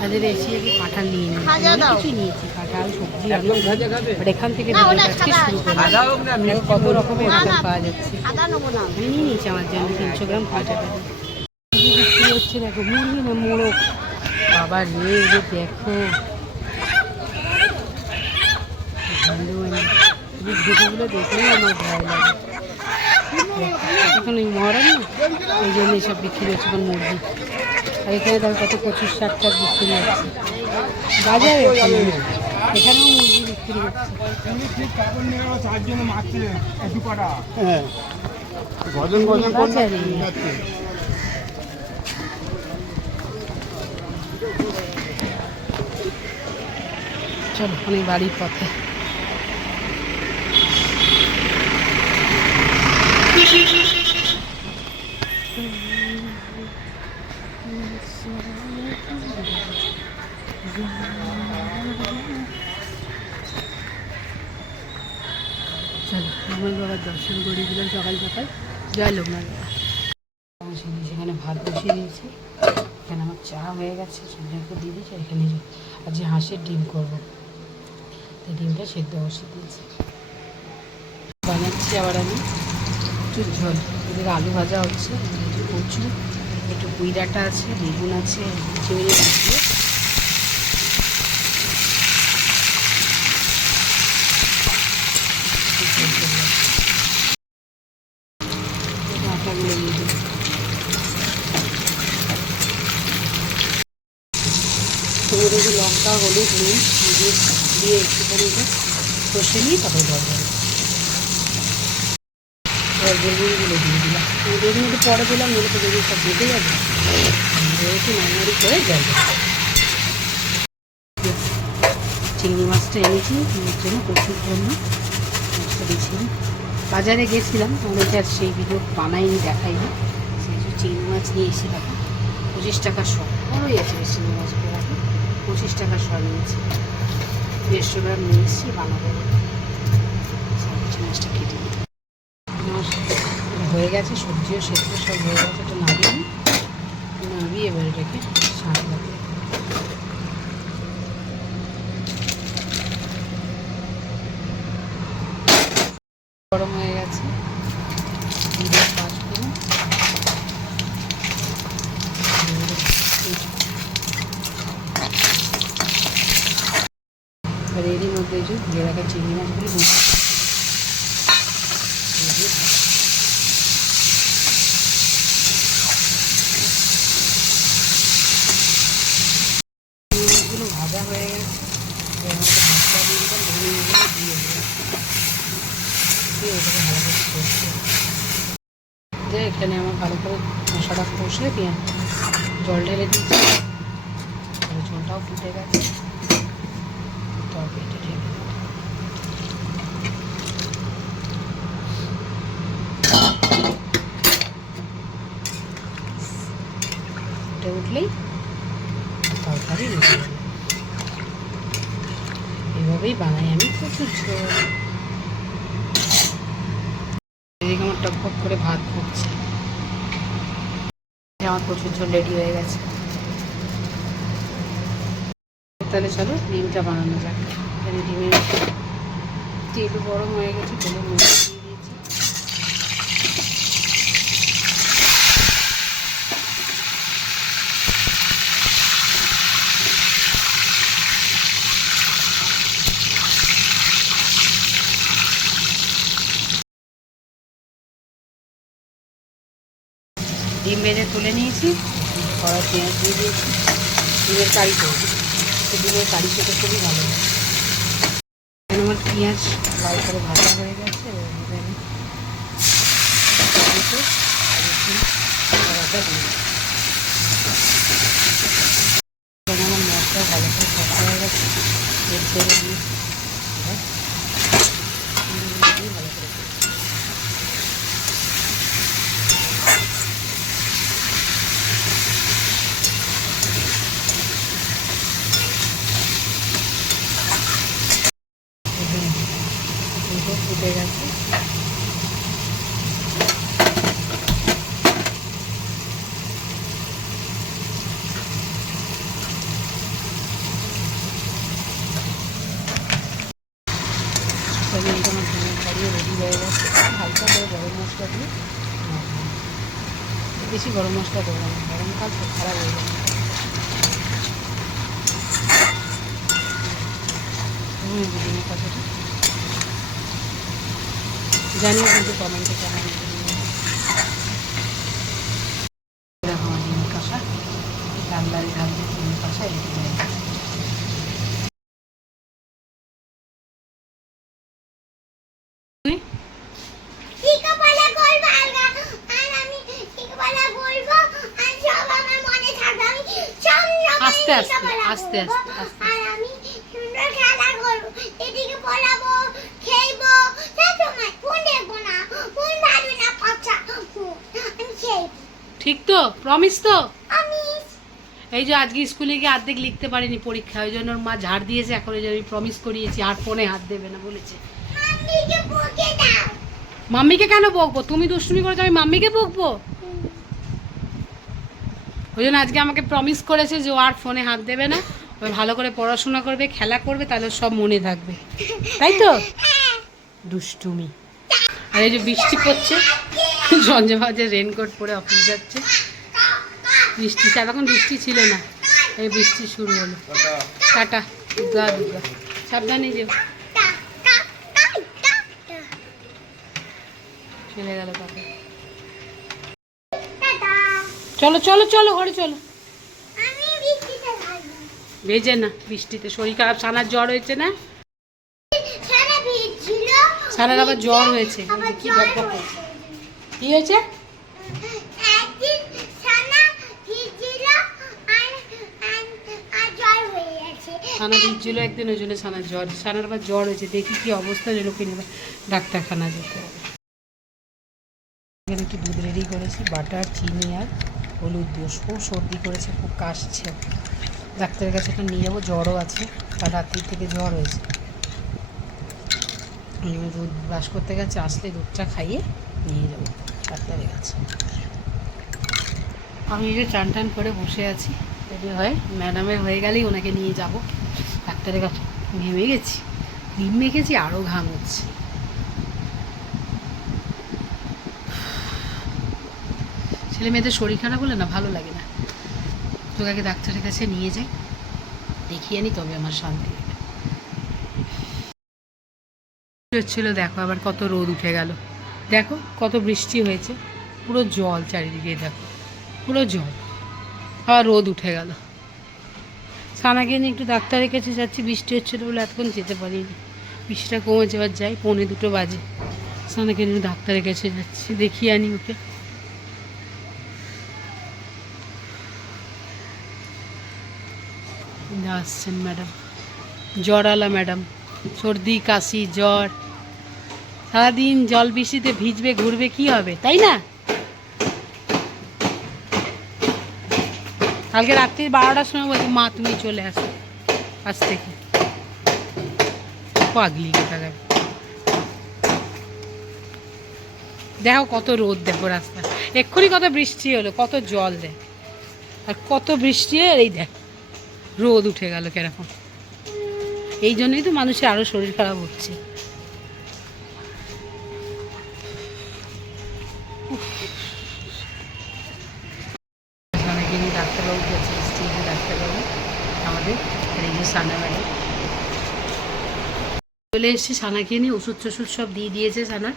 তাদের এসে কাঁঠাল নিয়ে নিয়েছি, কিছুই নিয়েছি, কাঁঠাল সবজি আলু। আর এখান থেকে শুরু করে কত রকমের কাঁঠাল পাওয়া যাচ্ছে। আমি নিয়ে নিয়েছি আমার জন্য 300 গ্রাম কাঁঠাল বিক্রি হচ্ছে। দেখো মুরগি না মোরগ, বাবা রে দেখো ভিডিওগুলো দেখলেই আমার ভয় লাগে। এখন ওই মরা না, ওই জন্য এইসব বিক্রি হচ্ছে এখন মুরগি। আর এখানে দেখো কত কচুর শাক টাক বিক্রি হচ্ছে বাজারে, এখানেও মুরগি বিক্রি হচ্ছে। চলো অনেক বাড়ির পথে। চলো লোকনাথ বাবার দর্শন করে দিলাম সকাল সকাল। জয় লোকনাথ বাবা। সেখানে ভাত বসিয়ে দিয়েছি, এখানে আমার চা হয়ে গেছে, সন্ধ্যাকে দিয়ে দিয়েছি। এখানে আজ হাঁসের ডিম করবো, তাই ডিমটা সেদ্ধ বসিয়ে দিয়েছি। বানাচ্ছি আবার আমি কচুর ঝোল। এদিকে আলু ভাজা হচ্ছে, কচু, একটু পুঁই ডাঁটা আছে, বেগুন আছে, চিংড়ি মাছ দিয়ে আটাগুলো দিয়ে দেবো। লঙ্কা হলুদ নুন দিয়ে একটুখানি কষে নিয়ে তারপরে জল দেবো। বেগুনগুলো দিয়ে দিলাম, বেগুন একটু পরে দিলাম, নইলে তো বেগুন সব বেঁধে যাবে। একটু নাড়ানাড়ি করে জল দেবো। চিংড়ি মাছটা এনেছি ওর জন্য, কচুর জন্য মাছটা দিয়েছিলাম। বাজারে গেছিলাম, তোমাদেরকে আর সেই ভিডিও বানাইনি, দেখাইনি। সেই জন্য চিংড়ি মাছ নিয়ে এসে দেখো 25 টাকা শ, বড়ই আছে চিংড়ি মাছগুলো। দেখো 25 টাকা শ নিয়েছি, 150 গ্রাম নিয়ে এসেছি, বানাবো। চিংড়ি মাছটা কেটে নিই। হয়ে গেছে, সবজিও সেদ্ধ সব হয়ে গেছে। এটা নামিয়ে এবার এটাকে শাক লাগবে। গরম হয়ে গেছে, আর এরই মধ্যে যে ধুয়ে রাখা চিংড়ি মাছগুলো ভাজা হয়ে গেছে। মশলা দিয়ে দিলাম, ধনিয়াগুলো দিয়ে ওটাকে ভালো করে কষে, এখানে আমার ভালো করে মশলাটা কষে দিয়ে জল ঢেলে দিচ্ছি। ঝোলটাও ফুটে গেছে, তরকারিটা ঢেলে ফুটে উঠলেই তরকারি রেডি হবে। এভাবেই বানাই আমি কচুর ঝোল। এদিকে আমার টকবক করে ভাত ফুটছে, আমার কচুর ঝোল রেডি হয়ে গেছে। তাহলে চলো ডিমটা বানানো যাক। এখানে ডিমের তেল গরম হয়ে গেছে, তেলের মধ্যে দিয়ে দিয়েছি। ডিম ভেজে তুলে নিয়েছি, কড়াই পেঁয়াজ দিয়ে দিয়েছি। ডিমের কারি করবো, ডিমের কারি খেতে খুবই ভালো লাগে। এখানে আমার পেঁয়াজ লাল করে ভাজা হয়ে গেছে, আমি টমেটো আর রসুন আদা দিই। এখানে আমার মশলা ভালো করে কষা হয়ে গেছে, তেল ছেড়ে দিয়ে ভালো করে ফুটে গেছে। বেশি গরম মশলা দেবো না, গরমকাল তো খারাপ হয়ে যাবে। ডিমের কষাটা জানিও কিন্তু কমেন্টে কেমন। দেখো আমার ডিমের কষা, রান্নার ঢালতে ডিমের কষা এই আস্তে আস্তে আস্তে আস্তে আস্তে ঠিক তো? প্রমিস তো? এই যে আজকে স্কুলে গিয়ে অর্ধেক লিখতে পারিনি পরীক্ষা, ওই জন্য ওর মা ঝাড় দিয়েছে। এখন ওই যে আমি প্রমিস করিয়েছি আর ফোনে হাত দেবে না বলেছে। মাম্মিকে কেন বকবো? তুমি দুষ্টুমি করেছো, আমি মাম্মিকে বকবো? ওই জন্য আজকে আমাকে প্রমিস করেছে যে ও আর ফোনে হাত দেবে না, ও ভালো করে পড়াশোনা করবে, খেলা করবে, তাহলে সব মনে থাকবে, তাই তো? দুষ্টুমি। আর এই যে বৃষ্টি পড়ছে, সঞ্জয় বাজে রেনকোট পরে অফিস যাচ্ছে। বৃষ্টি, সারাক্ষণ বৃষ্টি ছিল না, এই বৃষ্টি শুরু হলো। টাটা, দুর্গা দুর্গা, সাবধানে যেও। চলে গেল কাকে। চলো চলো চলো ঘরে চলো। ভেজে না বৃষ্টিতে, শরীর খারাপ। সানার জ্বর হয়েছে না? সানার আবার জ্বর হয়েছে। কি বকবক করছে? কি হয়েছে? সানা ভিজছিল একদিন, ওই জন্য সানার জ্বর। সানার আবার জ্বর হয়েছে, দেখি কি অবস্থা, যেরকম নেবে ডাক্তারখানা যেতে হবে। একটু দুধ রেডি করেছি, বাটার, চিনি আর হলুদ দিয়ে। খুব সর্দি করেছে, খুব কাশছে। ডাক্তারের কাছে এখন নিয়ে যাবো, জ্বরও আছে, আর রাত্রির থেকে জ্বর হয়েছে। দুধ ব্রাশ করতে গেছে, আসলে দুধটা খাইয়ে নিয়ে যাবো ডাক্তারের কাছে। আমি এই যে চান টান করে বসে আছি, রেডি হয়ে ম্যাডামের হয়ে গেলেই ওনাকে নিয়ে যাব ডাক্তারের কাছে। ঘেমে গেছি, ডিম মেখেছি, আরও ঘাম হচ্ছে। ছেলে মেয়েদের শরীর খারাপ হলে না ভালো লাগে না। তোকে আগে ডাক্তারের কাছে নিয়ে যাই, দেখিয়ে আনি, তবে আমার শান্তি হচ্ছিল। দেখো আবার কত রোদ উঠে গেল, দেখো কত বৃষ্টি হয়েছে, পুরো জল চারিদিকে, দেখো পুরো জল, আবার রোদ উঠে গেল। সানাকে নিয়ে একটু ডাক্তারের কাছে যাচ্ছি, বৃষ্টি হচ্ছিলো বলে এতক্ষণ যেতে পারিনি। বৃষ্টিটা কমেছে, এবার যাই, 1:45 বাজে। সানাকে নিয়ে ডাক্তারের কাছে যাচ্ছি, দেখিয়ে আনি ওকে। আসছেন ম্যাডাম, জ্বরওয়ালা ম্যাডাম, সর্দি কাশি জ্বর, সারাদিন জল বৃষ্টিতে ভিজবে, ঘুরবে, কি হবে, তাই না? কালকে রাত্রি 12টার সময় বলছি, মা তুমি চলে আসো আজ থেকে। পাগলি কোথাকার। দেখো কত রোদ, দেখো রাস্তা, এক্ষুনি কত বৃষ্টি হলো, কত জল দেখ, আর কত বৃষ্টি, আর এই দেখ রোদ উঠে গেল কেরকম। এই জন্যই তো মানুষের আরো শরীর খারাপ হচ্ছে। ডাক্তারবাবু গেছে, ডাক্তারবাবু আমাদের সানা ম্যাডাম চলে এসেছে। সানাকে নিয়ে ওষুধ টষুধ সব দিয়ে দিয়েছে। সানার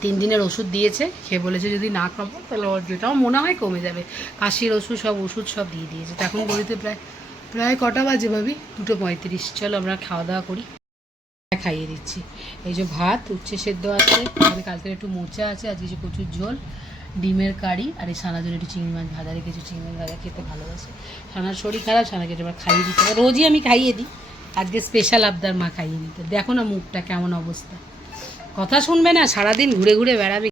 3 দিনের ওষুধ দিয়েছে, খেয়ে বলেছে যদি না খাবো তাহলে ওর যেটাও মনে হয় কমে যাবে। কাশির ওষুধ সব দিয়ে দিয়েছে। এখন গড়িতে প্রায় কটা বাজে ভাবি? 2:35। চলো আমরা খাওয়া দাওয়া করি, খাইয়ে দিচ্ছি। এই যে ভাত উচ্ছে সেদ্ধ আছে, আমি কালকের একটু মোচা আছে, আজকে কিছু কচুর ঝোল, ডিমের কারি, আর এই সানার জন্য একটু চিংড়ি মাছ ভাজা রেখেছি। চিংড়ি মাছ ভাজা খেতে ভালোবাসে। সানার শরীর খারাপ, সানাকে এবার খাইয়ে দিতে হবে। রোজই আমি খাইয়ে দিই, আজকে স্পেশাল আবদার মা খাইয়ে দিতে। দেখো না মুখটা কেমন অবস্থা, কথা শুনবে না, সারাদিন ঘুরে ঘুরে বেড়াবে।